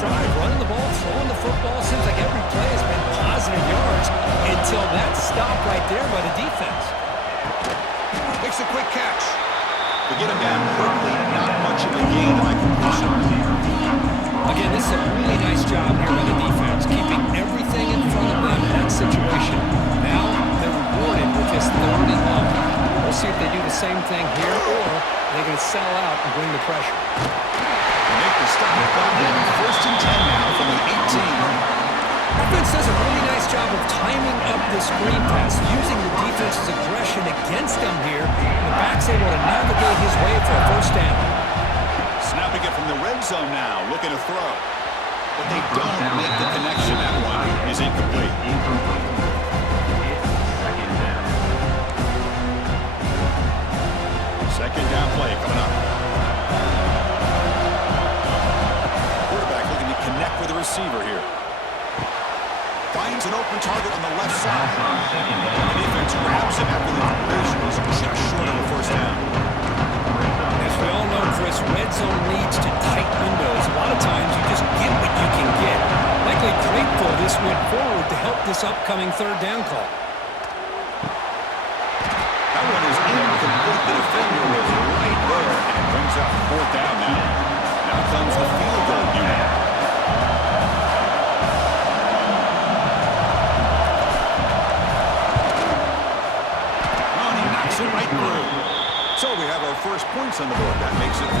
drive, running the ball, throwing the football. Seems like every play has been positive yards until that stop right there by the defense. Makes a quick catch. We get him down quickly, not much of a gain on completion. Again, this is a really nice job here by the defense, keeping everything in front of them in that situation. Now they're rewarded with this 3rd and long. We'll see if they do the same thing here, or they're going to settle out and bring the pressure. They make the stop. 1st and 10 now from the 18. Offense does a really nice job of timing up the screen pass, using the defense's aggression against them here. The back's able to navigate his way for a 1st down. Snapping it from the red zone now, looking to throw. But they don't make the connection. That one is incomplete. Second down play coming up. Quarterback looking to connect with the receiver here. Finds an open target on the left side. The defense grabs him after the completion. He's just short of a 1st down. As we all know, Chris, red zone leads to tight windows. A lot of times you just get what you can get. Likely grateful this went forward to help this upcoming 3rd down call. That one is incomplete. The defender was right there, and it brings up 4th down now. Now comes the field goal unit. Right through. So we have our first points on the board. That makes it 3-0.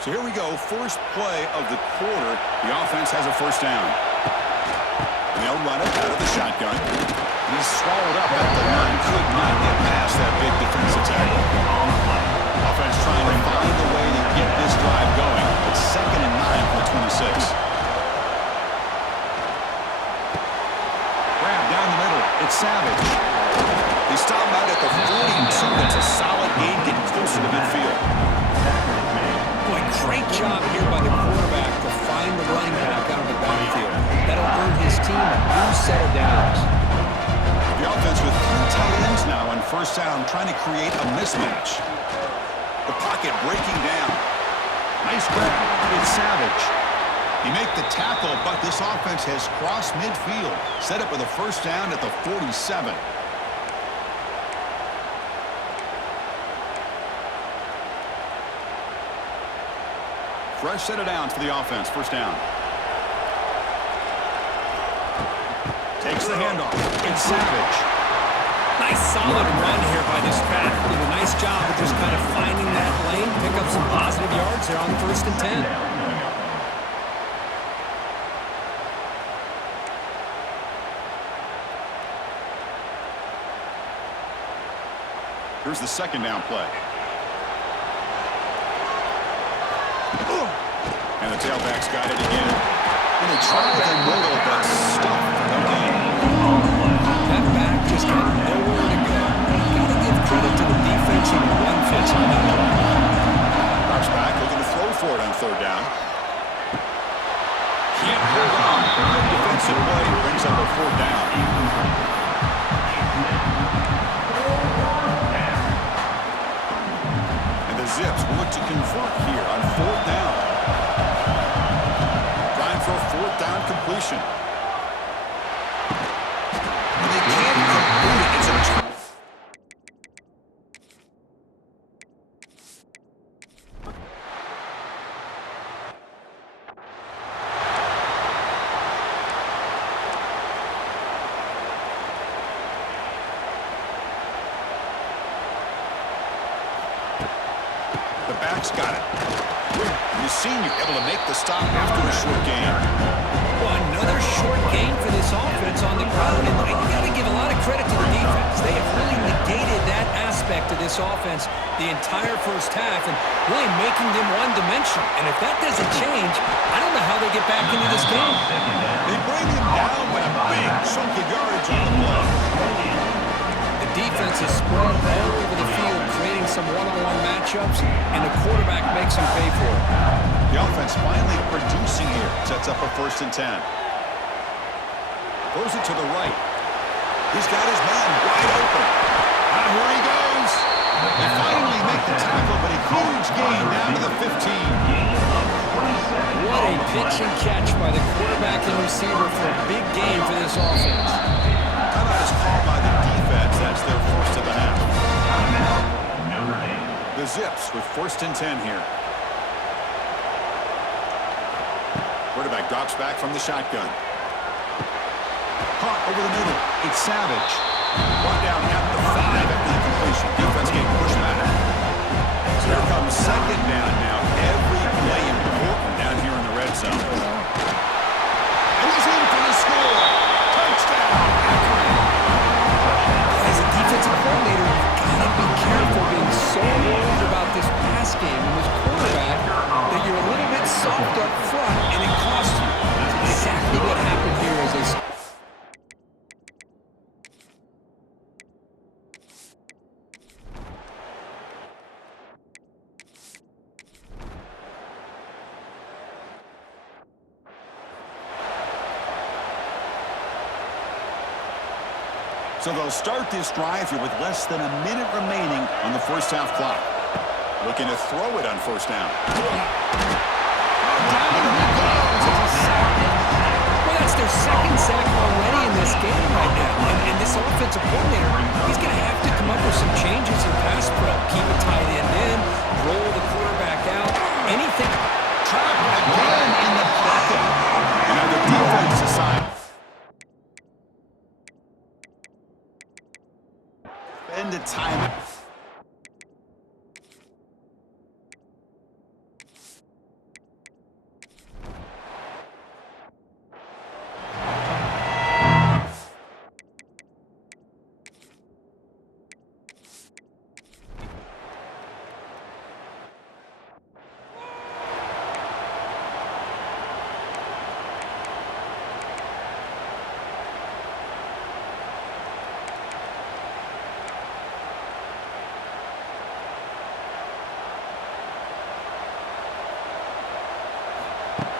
So here we go. First play of the quarter. The offense has a 1st down. And they'll run it out of the shotgun. He's swallowed up at the line. Could not get past that big defensive tackle. Offense trying to find a way to get this drive going. It's 2nd and 9 for 26. Grab down the middle. It's Savage. They stop out at the 42. That's a solid gain, getting closer to midfield. Boy, great job here by the quarterback to find the running back out of the backfield. That'll earn his team a new set of downs. The offense with 3 tight ends now on 1st down, trying to create a mismatch. The pocket breaking down. Nice grab. It's Savage. He make the tackle, but this offense has crossed midfield. Set up with a 1st down at the 47. Fresh set of downs for the offense. 1st down. Takes the handoff. It's Savage. Nice solid run here by this back. Did a nice job of just kind of finding that lane, pick up some positive yards there on 1st and 10. Here's the 2nd down play. And the tailback's got it again. And they try the middle, but stuck for no gain. That back just had nowhere to go. Got to give credit to the defense and the run fits on that one. Drops back, looking to throw for it on 3rd down. Can't hold on. Good defensive play brings up a 4th down. And the Zips will look to convert here on 4th down. Trying for a 4th down completion. And they can't complete it. It's a The back's got it. The senior able to make the stop after a short gain. Well, another short gain for this offense on the ground, and you got to give a lot of credit to the defense. They have really negated that aspect of this offense the entire 1st half and really making them one-dimensional. And if that doesn't change, I don't know how they get back into this game. They bring him down with a big chunk of yardage on the play. The defense is spread all over the field, creating some some one-on-one matchups, and the quarterback makes them pay for it. The offense finally producing here. Sets up a 1st and 10. Throws it to the right. He's got his man wide open. Here he goes. They finally make the tackle, but a huge gain down to the 15. What a pitch and catch by the quarterback and receiver for a big gain for this offense. Timeout is called by the defense. That's their first of the half. The Zips with 1st and 10 here. Quarterback drops back from the shotgun. Caught over the middle. It's Savage. Brought down at the 5 after the completion. Defense getting pushed back. So here comes 2nd down now. Every play important down here in the red zone. And he's in for the score. Touchdown, Akron. As a defensive coordinator, you've got to be careful being so worried about this pass game and this quarterback that you're a little bit soft up front and it costs you. That's exactly what happened here as they... So they'll start this drive here with less than a minute remaining on the 1st half clock. Looking to throw it on 1st down. Well, that's their 2nd sack already in this game right now. And this offensive coordinator, he's going to have to come up with some changes in pass pro. Keep a tight end in, roll the quarterback out, anything. Trapped again in the pocket. And now the defense aside. End of time.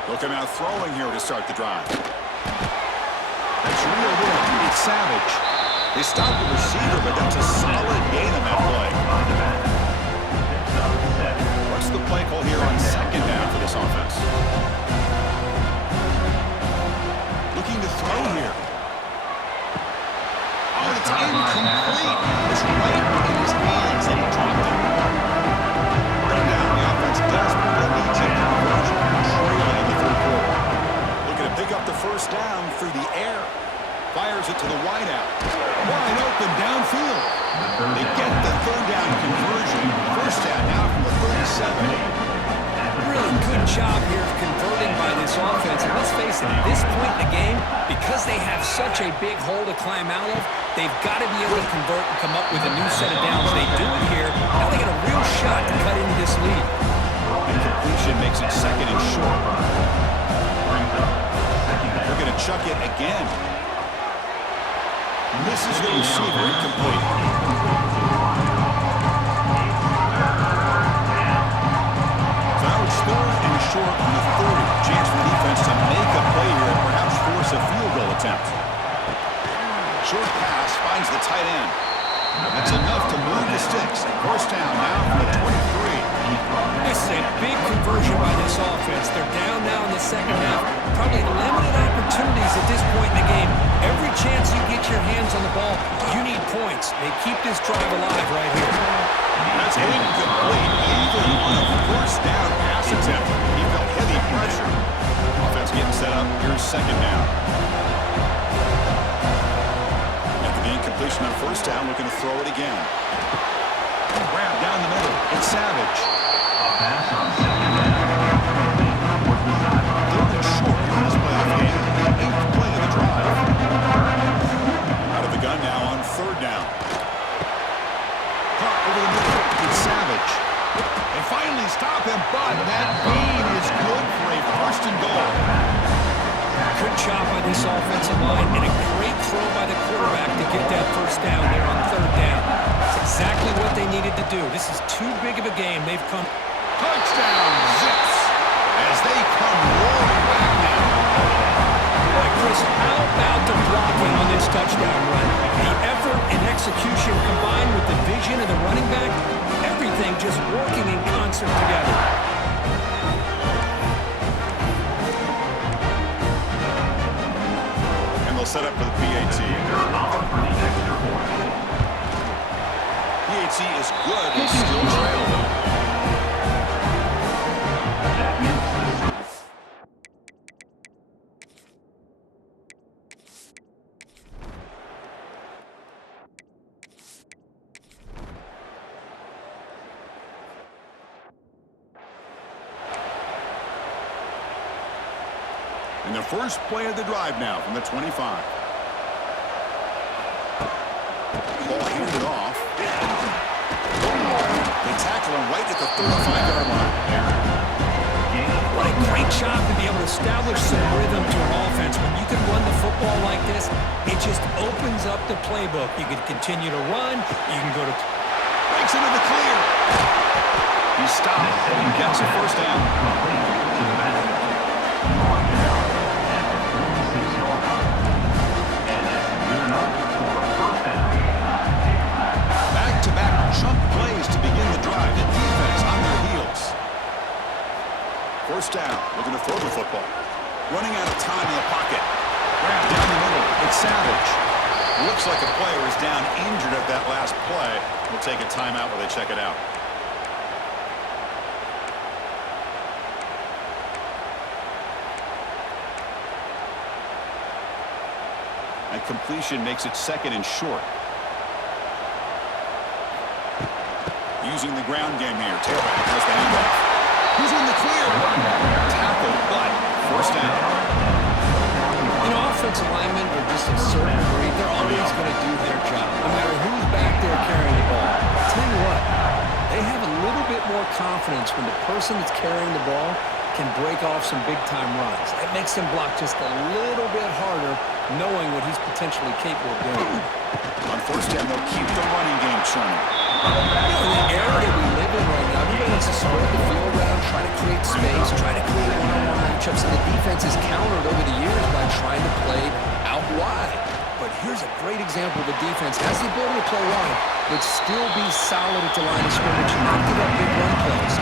Looking out throwing here to start the drive. That's reeled in. It's Savage. They stopped the receiver, but that's a solid gain on that play. What's the play call here on 2nd down for this offense? Looking to throw here. Oh, it's incomplete. It's right in his hands, and he dropped it. Right now, the offense does what needs it to conversion. Trailing in the 3rd quarter. Looking to pick up the 1st down through the air. Fires it to the wideout. Wide open downfield. They get the 3rd down conversion. 1st down now from the 37. Really good job here of converting by this offense. And let's face it, at this point in the game, because they have such a big hole to climb out of, they've got to be able to convert and come up with a new set of downs. They do it here. Now they get a real shot to cut into this lead. Incompletion makes it 2nd and short. They're going to chuck it again. Misses the receiver, incomplete. Savage 3rd and short on the 30. Chance for the defense to make a play here and perhaps force a field goal attempt. Short pass finds the tight end. That's enough to move the sticks. 1st down now from the 23. This is a big conversion by this offense. They're down now in the 2nd half. Probably limited opportunities at this point in the game. Every chance you get your hands on the ball, you need points. They keep this drive alive right here. That's incomplete. Even on a 1st down pass attempt, he felt heavy pressure. Offense getting set up. Here's 2nd down. After the incompletion on 1st down, looking to throw it again. Grab down the middle. It's Savage. Pass on 2nd down. 3rd and short in this playoff game. 8th play of the drive. Out of the gun now on 3rd down. Caught over the middle. It's Savage. They finally stop him, but that gain is good for a 1st and goal. Good job by this offensive line and a great throw by the quarterback to get that 1st down there on 3rd down. It's exactly what they needed to do. This is too big of a game. They've come. Touchdown, Zips, as they come roaring back now. Boy, Chris, how about the blocking on this touchdown run? The effort and execution combined with the vision of the running back, everything just working in concert together. And they'll set up for the PAT. PAT is good and still trail, though. And the first play of the drive now from the 25. Ball handed off. They tackle him right at the 35-yard line. What a great job to be able to establish some rhythm to an offense. When you can run the football like this, it just opens up the playbook. You can continue to run. You can go to... Breaks into the clear. He stopped and gets a first down. Back-to-back chunk plays to begin the drive. The defense on their heels. First down, looking to throw the football. Running out of time in the pocket. Grab down the middle. It's Savage. Looks like a player is down injured at that last play. We'll take a timeout while they check it out. And completion makes it second and short. Using the ground game here. Tailback has the handoff. Who's in the clear? Tackle, but first down. You know, offensive linemen are just a certain breed. They're always going to do their job, no matter who's back there carrying the ball. I'll tell you what, they have a little bit more confidence when the person that's carrying the ball can break off some big-time runs. It makes them block just a little bit harder, knowing what he's potentially capable of doing. On first down, they'll keep the running game churning. You know, in the era that we live in right now, everybody wants to spread the field around, try to create space, try to create one-on-one matchups, and the defense is countered over the years by trying to play out wide. But here's a great example of a defense has the ability to play wide, but still be solid at the line of scrimmage and not give up big run plays.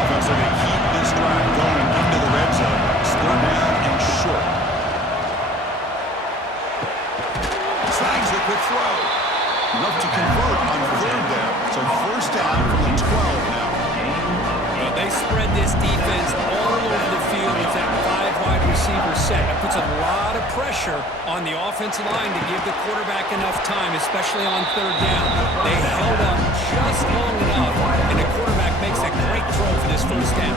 Offense are going to keep this drive going into the red zone. Third down and short. Snags it with throw. Enough to convert on third down. So first down from the 12 now. Well, they spread this defense all over the field with that 5-wide receiver set. That puts a lot of pressure on the offensive line to give the quarterback enough time, especially on third down. They held up just long enough, and the quarterback makes a great throw for this first down.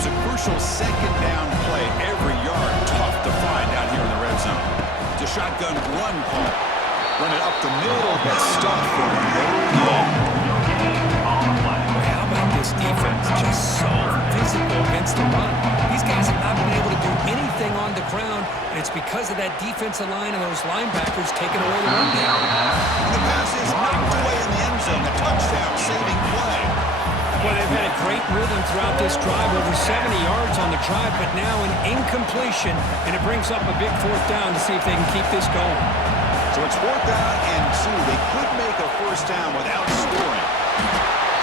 A crucial second down play. Every yard tough to find out here in the red zone. It's a shotgun run call. Run it up the middle, but stuffed for no gain. How about this defense? Just so physical against the run. These guys have not been able to do anything on the ground, and it's because of that defensive line and those linebackers taking away the run game. And the pass is knocked away in the end zone. A touchdown saving play. Well, they've had a great rhythm throughout this drive, over 70 yards on the drive, but now an incompletion, and it brings up a big fourth down to see if they can keep this going. So it's fourth down and 2. They could make a first down without scoring.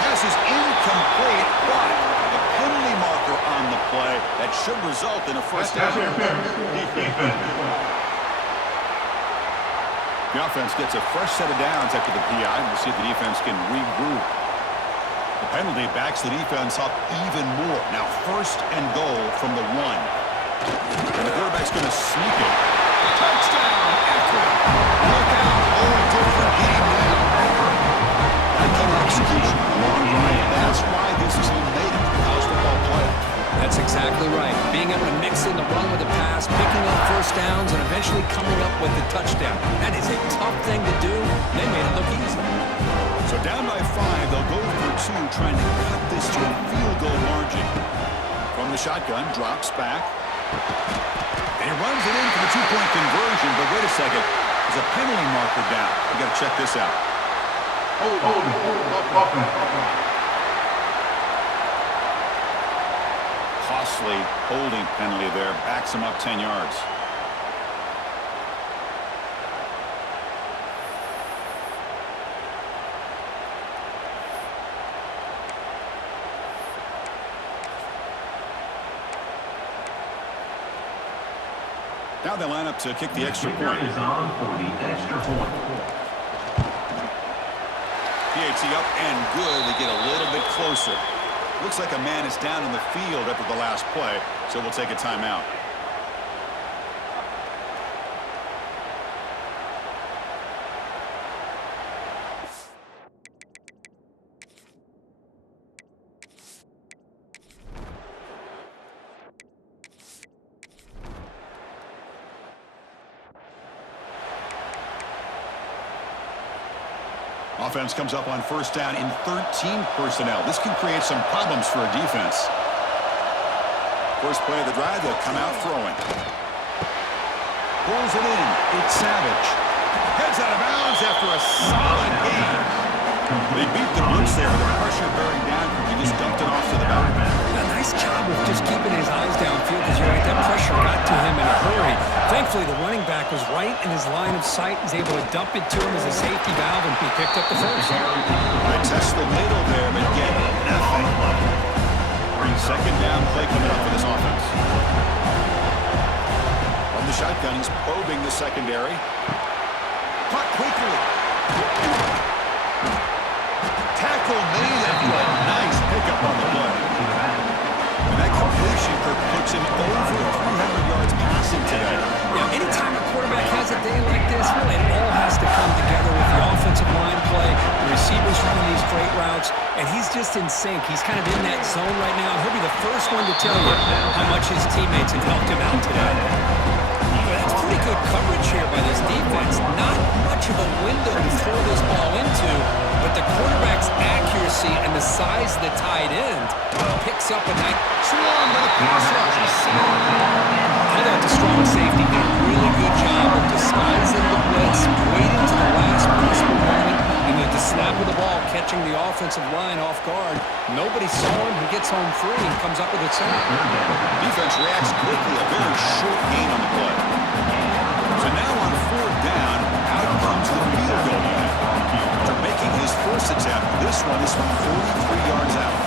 Pass is incomplete, but a penalty marker on the play that should result in a first down. The offense gets a fresh set of downs after the PI, and we'll see if the defense can regroup. The penalty backs the defense up even more. Now first and goal from the 1. And the quarterback's going to sneak it. Touchdown, Akron. Look out. Oh, different game now. That kind of execution along the way. That's why this team made it to the college football playoff. That's exactly right. Being able to mix in the run with the pass, picking up first downs, and eventually coming up with the touchdown. That is a tough thing to do. They made it look easy. So down by 5, they'll go for 2, trying to cut this to a field goal margin. From the shotgun, drops back. And he runs it in for the 2-point conversion, but wait a second. There's a penalty marker down. We got to check this out. Costly holding penalty there. Backs him up 10 yards. Now they line up to kick the extra point. Is on for the extra point. PAT up and good. They get a little bit closer. Looks like a man is down in the field after the last play, so we'll take a timeout. Offense comes up on first down in 13 personnel. This can create some problems for a defense. First play of the drive, they'll come out throwing. Pulls it in. It's Savage. Heads out of bounds after a solid gain. They beat the blitz there with the pressure bearing down. He just dumped it off to the back. A nice job of just keeping his eyes downfield because you're right, that pressure got to him in a hurry. Thankfully, the running back was right in his line of sight. He's able to dump it to him as a safety valve, and he picked up the first. They test the middle there, but get nothing. Second down play coming up for this offense. From the shotgun, he's probing the secondary. Caught quickly. Tackle made after a nice pickup on the play. And that completion puts him over 300 yards passing today. Yeah, anytime a quarterback has a day like this, really, it all has to come together with the offensive line play, the receivers running these great routes, and he's just in sync. He's kind of in that zone right now. He'll be the first one to tell you how much his teammates have helped him out today. But that's pretty good coverage here by this defense. Not much of a window to throw this ball into, but the quarterback's accuracy and the size of the tight end picks up a nice swung by the pass rush. I thought the strong safety did a really good job of disguising the blitz, waiting to the last possible moment, and at the snap of the ball, catching the offensive line off guard. Nobody saw him. He gets home free and comes up with a sack. Defense reacts quickly. A very short gain on the play. So now on fourth down, out comes the field goal unit. After making his first attempt, this one is from 43 yards out.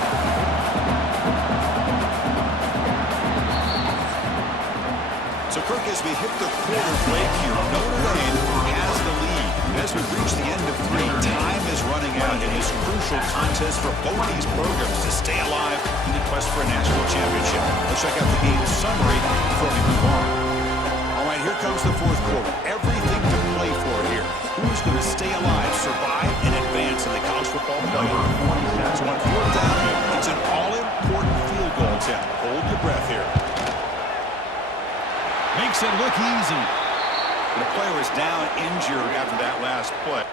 So, Kirk, as we hit the quarter break here, Notre Dame has the lead. As we reach the end of 3, time is running out in this crucial contest for both these programs to stay alive in the quest for a national championship. Let's check out the game summary before we move on. All right, here comes the fourth quarter. Everything to play for here. Who's going to stay alive, survive, and advance in the college football playoff? So on fourth down, it's an all-important field goal attempt. Hold your breath here. Makes it look easy. The player is down injured after that last play.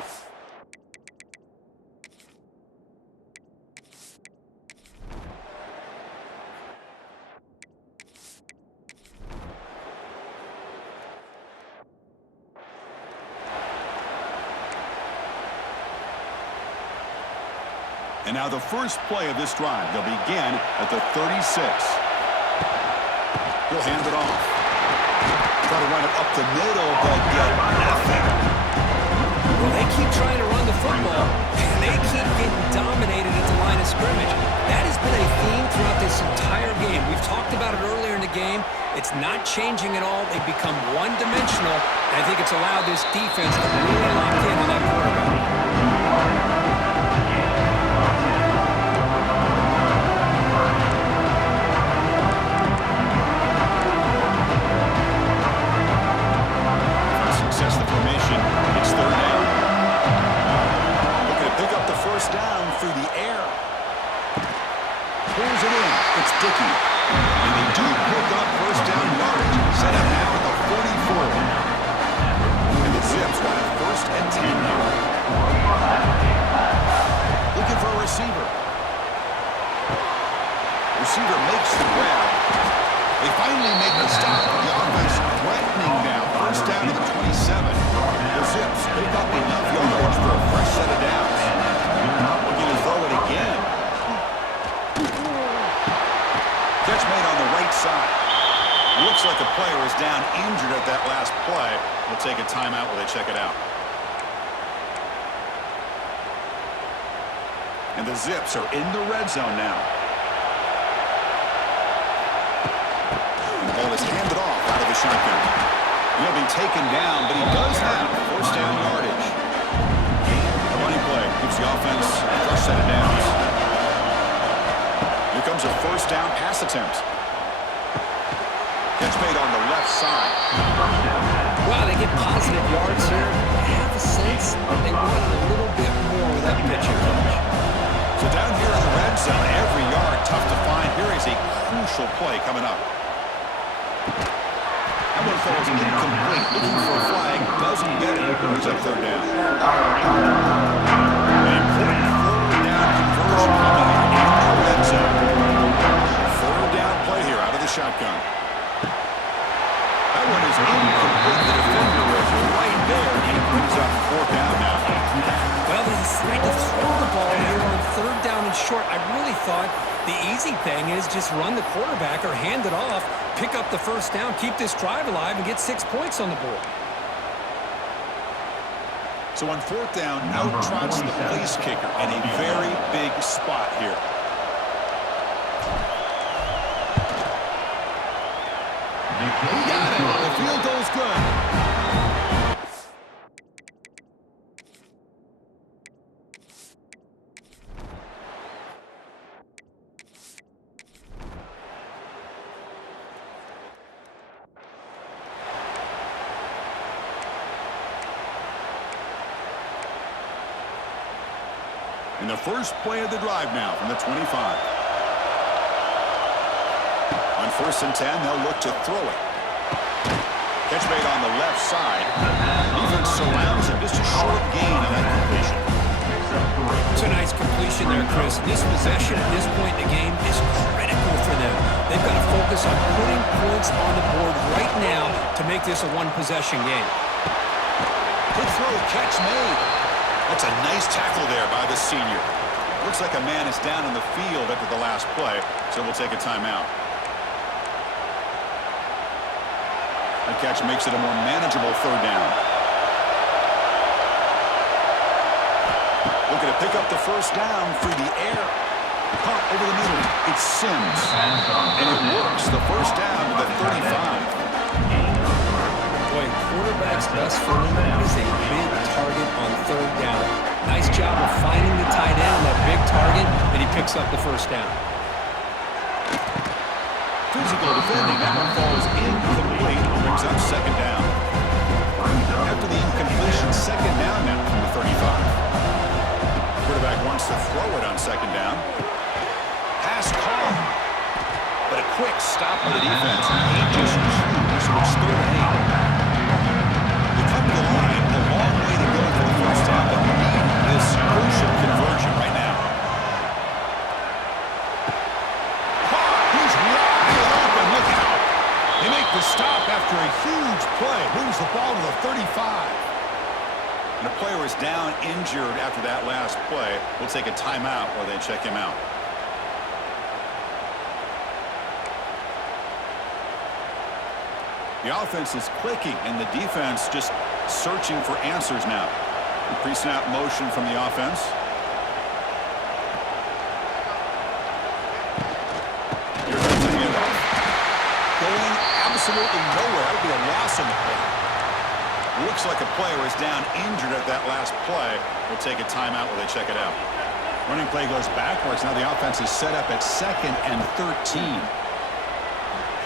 And now the first play of this drive. They'll begin at the 36. He'll hand it off. Try to run it up the middle, but get nothing. Well, they keep trying to run the football, and they keep getting dominated at the line of scrimmage. That has been a theme throughout this entire game. We've talked about it earlier in the game. It's not changing at all. They've become one-dimensional, and I think it's allowed this defense to really lock in on that quarterback. It's third down. Looking to pick up the first down through the air. Pulls it in. It's Dickey. And they do pick up first down yardage. Set up now at the 44. And the Zips will have first and 10 now. We'll take a timeout while they check it out. And the Zips are in the red zone now. And the ball is handed off out of the shotgun. He'll be taken down, but he does have first down yardage. The running play gives the offense a fresh set of downs. Here comes a first down pass attempt. Catch made on the left side. Wow, they get positive yards here. I have a sense they wanted a little bit more with that pitching coach. So down here in the red zone, every yard tough to find. Here is a crucial play coming up. That one falls incomplete. Looking for a flag. Doesn't get it. Brings up third down. An important third down conversion coming in the red zone. Third down play here out of the shotgun. That one is incomplete. The defender was right there. And he brings up fourth down now. Well, they decided to throw the ball here on third down and short. I really thought the easy thing is just run the quarterback or hand it off, pick up the first down, keep this drive alive, and get 6 points on the board. So on fourth down, out trots the place kicker in a very big spot here. He got it. The field goal's good. And the first play of the drive now from the 25. On first and 10, they'll look to throw it. Catch made on the left side. Defense surrounds him. Just a short gain on that completion. It's a nice completion there, Chris. This possession at this point in the game is critical for them. They've got to focus on putting points on the board right now to make this a one-possession game. Good throw, catch made. That's a nice tackle there by the senior. Looks like a man is down in the field after the last play, so we'll take a timeout. That catch makes it a more manageable third down. Looking to pick up the first down through the air. Caught over the middle. It's Sims. And it works. The first down to the 35. Boy, quarterback's best friend is a big target on third down. Nice job of finding the tight end on that big target, and he picks up the first down. Physical defending. That one falls incomplete. Brings up second down. After the incompletion, second down now from the 35. Quarterback wants to throw it on second down. Pass call. But a quick stop by the defense. He just chooses, so it's third and 8. You come to the line, a long way to go for the first down, but we need this crucial conversion right now. He's wide open. Look out. They make the stop after a huge play. Moves the ball to the 35. And a player is down injured after that last play. We'll take a timeout while they check him out. The offense is clicking, and the defense just searching for answers now. Pre-snap motion from the offense. Here comes the handoff. Going absolutely nowhere. That would be a loss on the play. Looks like a player is down injured at that last play. We'll take a timeout while they check it out. Running play goes backwards. Now the offense is set up at 2nd and 13.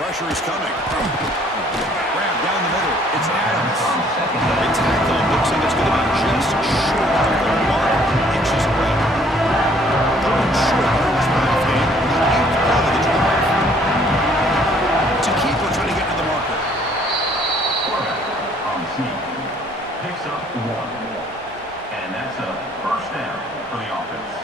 Pressure is coming. Grab down the middle. It's Adams. The tackle looks like it's going to be just short of the mark. Inches away. Third short of this playoff game. The 8th play of the drive. It's a keeper trying to get to the marker. On scene. Picks up 1. And that's a first down for the offense.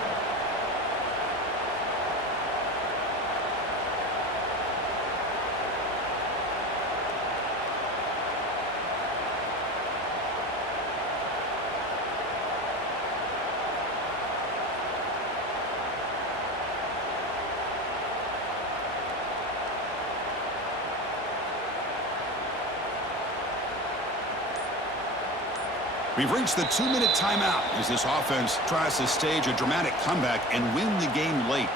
We've reached the 2-minute timeout as this offense tries to stage a dramatic comeback and win the game late.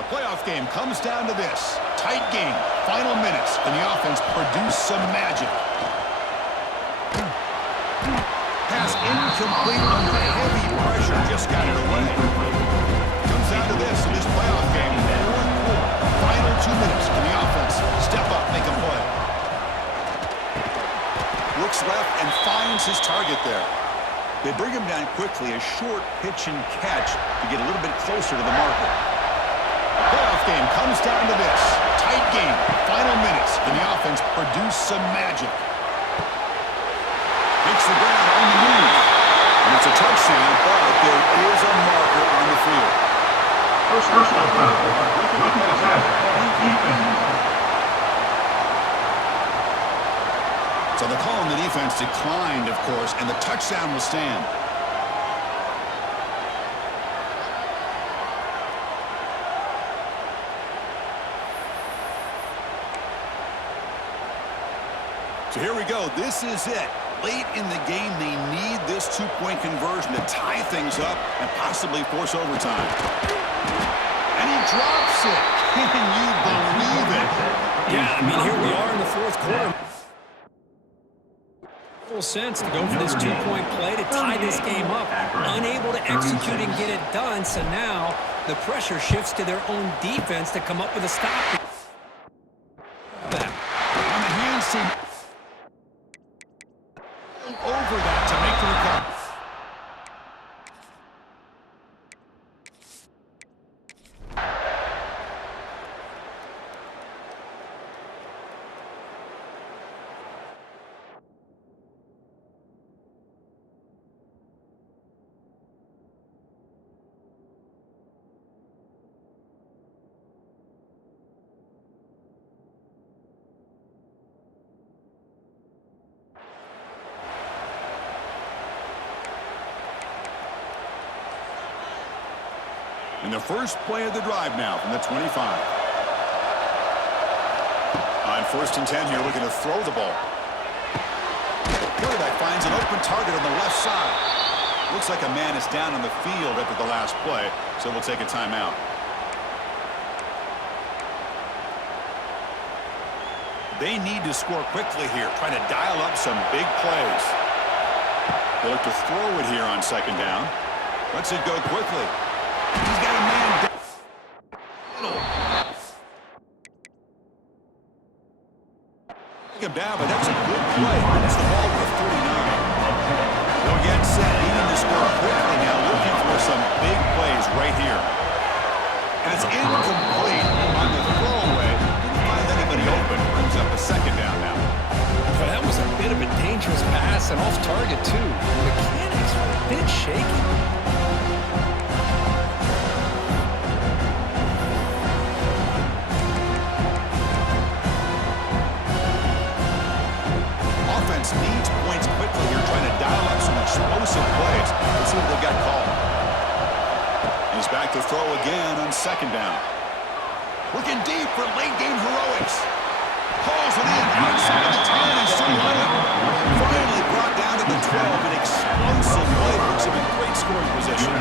The playoff game comes down to this. Tight game, final minutes, and the offense produced some magic. Pass incomplete under heavy pressure, just got it away. Comes down to this in this playoff game. Fourth quarter, final 2 minutes. Can the offense step up, make a play? Looks left and finds his target there. They bring him down quickly, a short pitch and catch to get a little bit closer to the marker. The playoff game comes down to this. Tight game, final minutes. Can the offense produce some magic? Makes the ground on the move. And it's a touchdown, but there is a marker on the field. Personal foul. Looking at defense. So the call on the defense declined, of course, and the touchdown will stand. So here we go. This is it. Late in the game, they need this 2-point conversion to tie things up and possibly force overtime. And he drops it. Can you believe it? Yeah, I mean, here we are in the fourth quarter. Full sense to go for this 2-point play to tie this game up. Unable to execute and get it done, so now the pressure shifts to their own defense to come up with a stop. On the hands team. Over that to make the recovery. And the first play of the drive now from the 25. On 1st and 10 here, looking to throw the ball. Quarterback finds an open target on the left side. Looks like a man is down on the field after the last play, so we'll take a timeout. They need to score quickly here, trying to dial up some big plays. They look to throw it here on 2nd down. Lets it go quickly. He's got a man down. Take him down, but that's a good play. It's the ball with 39. They'll get set, needing to score quickly now, looking for some big plays right here. And it's incomplete on the throwaway. Didn't find anybody open. Brings up a 2nd down now. Well, that was a bit of a dangerous pass and off target, too. The mechanics were a bit shaky. Needs points quickly here, trying to dial up some explosive plays. Let's see what they've got called. He's back to throw again on 2nd down. Looking deep for late-game heroics. Pulls it in outside of the 10 and still on it. Finally brought down to the 12. An explosive play puts him in great scoring position.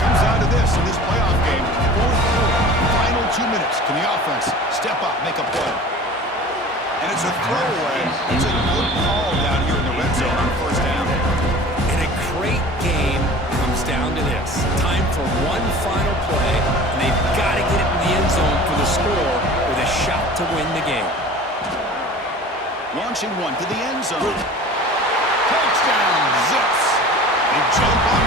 Comes down to this in this playoff game. 4th quarter. Final 2 minutes. Can the offense step up, make a play? And it's a throwaway. It's a good call down here in the red zone on 1st down. And a great game comes down to this. Time for one final play, and they've got to get it in the end zone for the score with a shot to win the game. Launching one to the end zone. Touchdown, Zips. They jump on